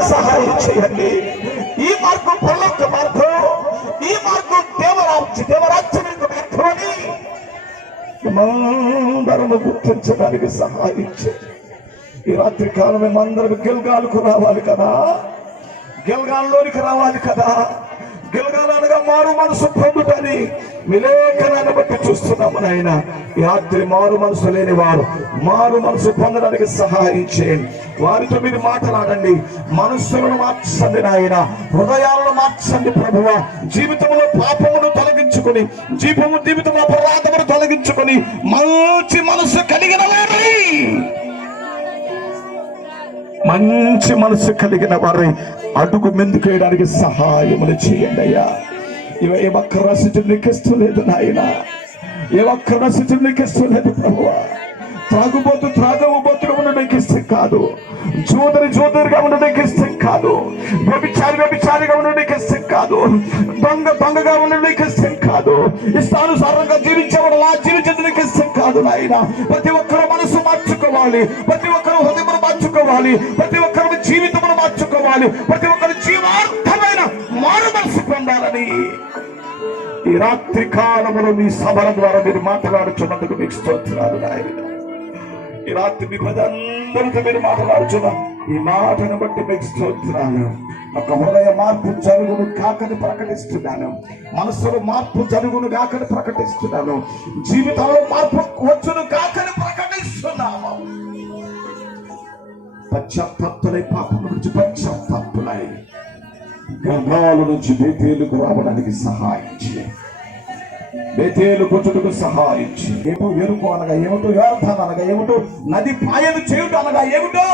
పొందడానికి సహాయం చేయండి. ఈ మార్గం పరలోక మార్గం, ఈ మార్గం దేవరాజ్యం మార్గం అని మేమందరము గుర్తించడానికి సహాయం చేయండి. ఈ రాత్రి కాలం మేమందరం గిల్గాలకు రావాలి కదా, గిల్గాల్లోనికి రావాలి కదా. గిల్గాల్ అనగా మారు మనసు పొందుటని మీ లేఖనాన్ని బట్టి చూస్తున్నాము నాయన. ఈ రాత్రి మారు మనసు లేని వారు మారు మనసు పొందడానికి సహాయం చేయండి. వారితో మీరు మాట్లాడండి, మనస్సులను మార్చండి నాయన, హృదయాలను మార్చండి ప్రభువా. జీవితంలో పాపమును తొలగించుకొని, జీవితం అపరాధమును తొలగించుకొని మంచి మనసు కలిగిన వారై, మంచి మనసు కలిగిన వారి అడుగు మెందుకు వేయడానికి సహాయములు చేయండి అయ్యా. ఏ ఒక్క రసితులు నీకు ఇష్టం లేదు నాయన, ఏ ఒక్క రసితులు నీకు ఇష్టం లేదు ప్రభువా. త్రాగుబోతుగా ఉండడం నీకు ఇష్టం కాదు, జోదరిగా ఉండడం నీకు ఇష్టం కాదు, వ్యభిచారిగా ఉండడం నీకు ఇష్టం కాదు, దొంగగా ఉండడం నీకు ఇష్టం కాదు, ఇష్టానుసారంగా జీవించేవాడు జీవించడం నీకు ఇష్టం కాదు నాయన. ప్రతి ఒక్కరు మనసు మార్చుకోవాలి, ప్రతి ఒక్కరు హృదయమును మార్చుకోవాలి, ప్రతి ఒక్కరు జీవితమును మార్చుకోవాలి, ప్రతి ఒక్కరు జీవార్థమైన మారు మనసు పొందాలని ఈ రాత్రి కాలములో మీ సభల ద్వారా మీరు మాట్లాడుచున్నందుకు మీకు స్తోత్రాలు నాయన. ఈ రాత్రి మీ ప్రజలందరితో మీరు మాట్లాడుచున్న ఈ మాటను బట్టి మీకు స్తోత్రాలు. ఒక హృదయ మార్పు జరుగును కాకని ప్రకటిస్తున్నాను, మనసులో మార్పు జరుగును కాకని ప్రకటిస్తున్నాను, జీవితంలో మార్పు వచ్చును కాకని ప్రకటిస్తున్నాము. పశ్చాత్తాపతులై, పాపం నుంచి పశ్చాత్తాపతులై గంగాల నుంచి బేతేలుకు రావడానికి సహాయం చేయండి. బేతేలు కొట్టుటకు సహాయం చేయండి. ఏమిటో ఎరుపు అనగా ఏమిటో, వ్యర్థం అనగా ఏమిటో, నది పాయలు చేయుట అనగా ఏమిటో